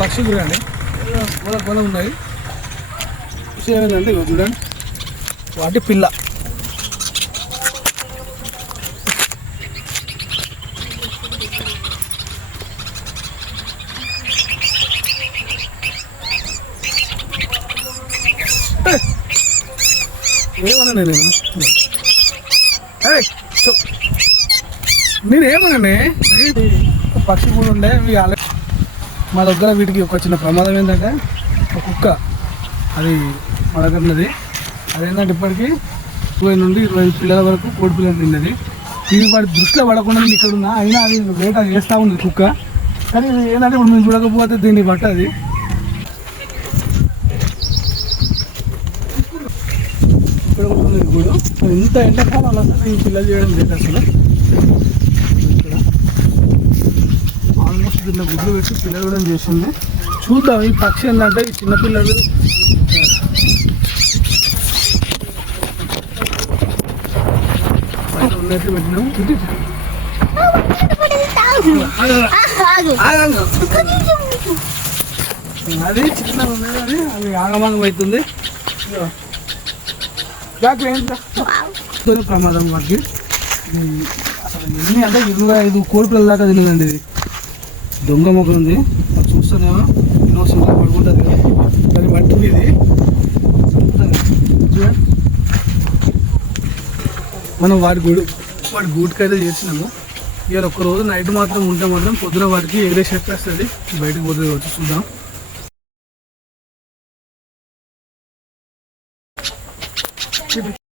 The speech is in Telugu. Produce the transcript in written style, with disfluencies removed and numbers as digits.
పక్షి చూడండి కొన ఉన్నాయి. విషయం ఏంటంటే చూడండి వాటి పిల్ల. ఏమన్నా నేనేమన్నా పక్షి కూడా ఉండే. మా దగ్గర వీటికి ఒక చిన్న ప్రమాదం ఏంటంటే ఒక కుక్క అది మా దగ్గర ఉన్నది. అదేంటంటే ఇప్పటికీ 20 నుండి 25 పిల్లల వరకు కోడి పిల్లలు తిన్నది. ఇది వాడి దృష్టిలో పడకుండా ఇక్కడ ఉన్నా అయినా అది వేట చేస్తూ ఉంది కుక్క. కానీ ఇది ఏంటంటే ఇప్పుడు మేము చూడకపోతే దీన్ని పట్టది. ఇక్కడ ఉంటుంది ఇప్పుడు ఇంత ఎండాకాలం అసలు ఈ పిల్లలు చేయడం లేదు అసలు. ఇక్కడ ఆల్మోస్ట్ దీన్ని గుడ్లు పెట్టి పిల్లలు కూడా చేసింది. చూద్దాం ఈ పక్షి ఏంటంటే ఈ చిన్నపిల్లలు ఉన్నట్టు పెట్టినాం. అది చిన్న ఉన్నది, అది అది ఆగమాగం అవుతుంది. ప్రమాదం వాటికి అసలు ఎన్ని అంటే 25 కోడి పిల్లల దాకా తినదండి. ఇది దొంగ మొక్క ఉంది చూస్తానేమో ఇన్నోసం పడుకుంటుంది కదా అది పట్టింది. ఇది మనం వాటి గూటికైతే చేసినాము. ఇవాళ ఒక్కరోజు నైట్ మాత్రం ఉంటే మాత్రం పొద్దున వాటికి ఎగరేసి చెప్పేస్తుంది. బయటకు పోతుంది వచ్చి చూద్దాం.